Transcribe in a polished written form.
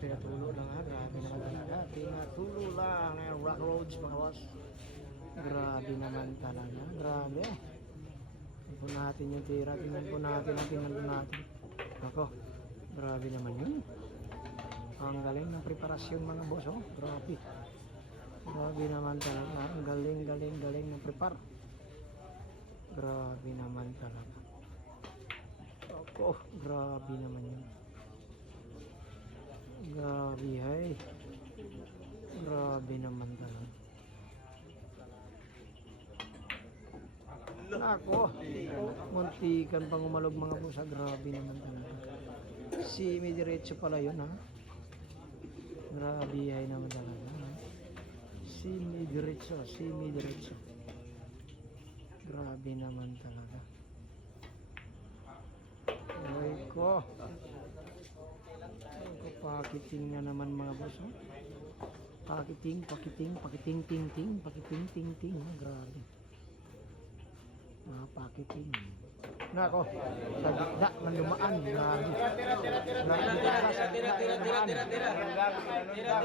pinatulo lang ha. Grabe naman talaga. Pinatulo lang. Rock roads mga boss. Grabe naman talaga. Grabe. Tingnan po natin yung tira. Tingnan po natin. Ako. Grabe naman yun. Ang galing ng preparasyon mga boss. Oh. Grabe. Grabe naman talaga. Ang galing ng prepar. Grabe naman talaga. Ako. Grabe naman yun. Grabe hay. Grabe naman talaga. Nako, muntikan pang umalog mga busa. Grabe naman talaga. Semi-diretso pala yun ha. Grabe hay naman talaga. Semi-diretso. Grabe naman talaga. Ay ko. Pakiting nga naman mga boss. Oh. Pakiting. Grabe. Pakiting. Nako. Tagda ng lumaan. Grabe. Tira.